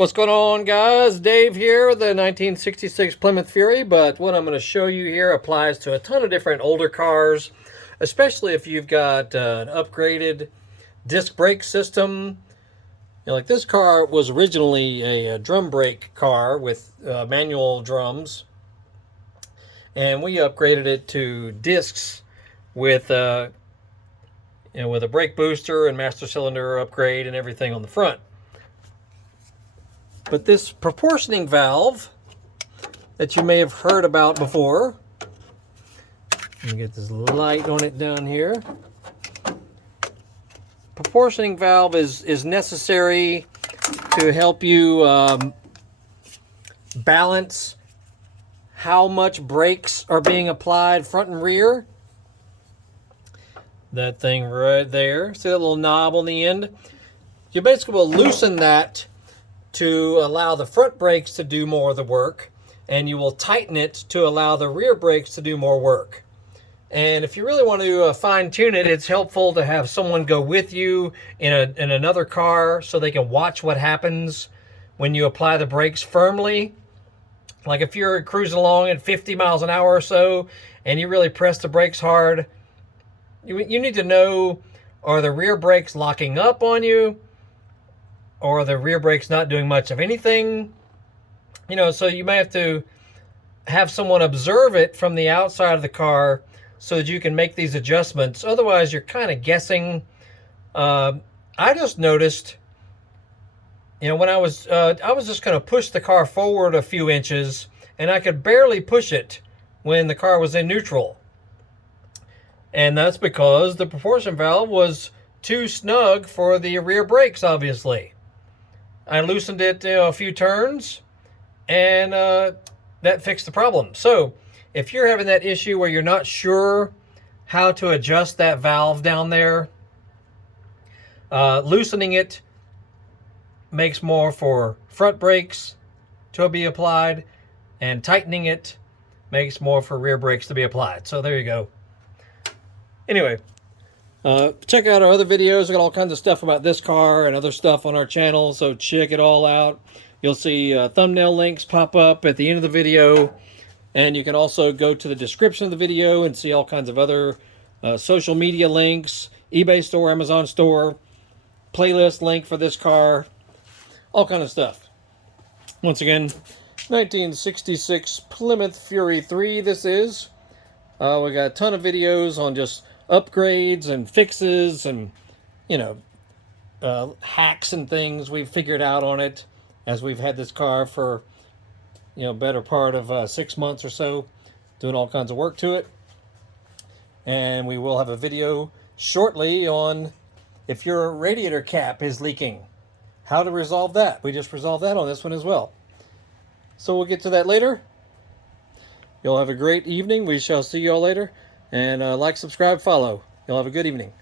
What's going on, guys? Dave here, the 1966 Plymouth Fury, but what I'm going to show you here applies to a ton of different older cars, especially if you've got an upgraded disc brake system. Like this car was originally a drum brake car with manual drums, and we upgraded it to discs with with a brake booster and master cylinder upgrade and everything on the front. But this proportioning valve that you may have heard about before, let me get this light on it down here. Proportioning valve is necessary to help you balance how much brakes are being applied front and rear. That thing right there, see that little knob on the end? You basically will loosen that to allow the front brakes to do more of the work, and you will tighten it to allow the rear brakes to do more work. And if you really want to fine-tune it, it's helpful to have someone go with you in another car so they can watch what happens when you apply the brakes firmly. Like if you're cruising along at 50 miles an hour or so and you really press the brakes hard, you need to know, are the rear brakes locking up on you? Or the rear brakes not doing much of anything? So you may have to have someone observe it from the outside of the car so that you can make these adjustments. Otherwise, you're kind of guessing. I just noticed, when I was just going to push the car forward a few inches, and I could barely push it when the car was in neutral. And that's because the proportion valve was too snug for the rear brakes, obviously. I loosened it a few turns, and that fixed the problem. So if you're having that issue where you're not sure how to adjust that valve down there, loosening it makes more for front brakes to be applied, and tightening it makes more for rear brakes to be applied. So there you go. Anyway, check out our other videos. We got all kinds of stuff about this car and other stuff on our channel, so check it all out. You'll see thumbnail links pop up at the end of the video, and you can also go to the description of the video and see all kinds of other social media links, eBay store, Amazon store, playlist link for this car, all kind of stuff. Once again, 1966 Plymouth Fury 3 this is. We got a ton of videos on just upgrades and fixes and hacks and things we've figured out on it as we've had this car for better part of 6 months or so, doing all kinds of work to it. And we will have a video shortly on if your radiator cap is leaking, how to resolve that. We just resolved that on this one as well, so we'll get to that later. You'll have a great evening. We shall see you all later. And like, subscribe, follow. You'll have a good evening.